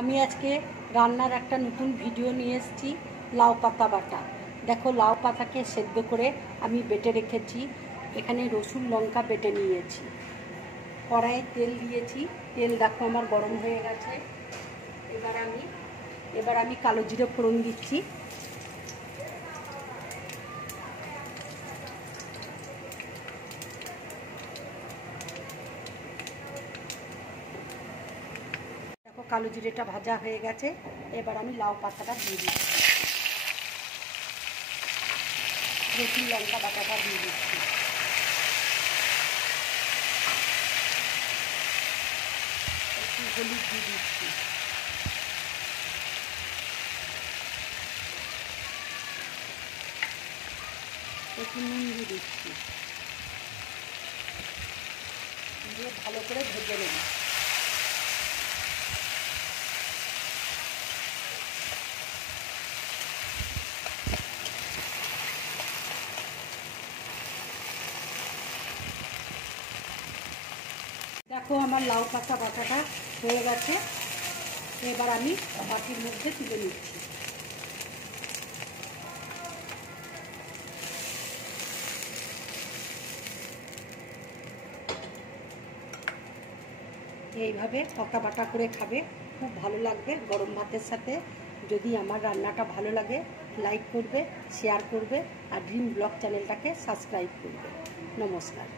আমি আজকে রান্নার একটা নতুন ভিডিও নিয়ে এসেছি। লাউ পাতা বাটা। দেখো, লাউ পাতাকে সেদ্ধ করে আমি বেটে রেখেছি। এখানে রসুন লঙ্কা বেটে নিয়েছি। কড়াইয়ে তেল দিয়েছি। তেল দেখো আমার গরম হয়ে গেছে। এবার আমি কালো জিরে ফোড়ন দিচ্ছি। দেখো, কালো জিরেটা ভাজা হয়ে গেছে। এবার আমি লাউ পাতাটা দিয়ে দিচ্ছি। রসুন লঙ্কা বাটাটা দিয়ে দিচ্ছি। একটু হলুদ দিয়ে দিচ্ছি। একটু নুন দিয়ে দিচ্ছি। দিয়ে ভালো করে ভেজে নেব। দেখো, আমার লাউ পাতা বাটাটা হয়ে গেছে। এবার আমি বাটির মধ্যে তুলে নিচ্ছি। এইভাবে পাতা বাটা করে খাবে, খুব ভালো লাগবে গরম ভাতের সাথে। যদি আমার রান্নাটা ভালো লাগে, লাইক করবে, শেয়ার করবে আর ড্রিম ব্লগ চ্যানেলটাকে সাবস্ক্রাইব করবে। নমস্কার।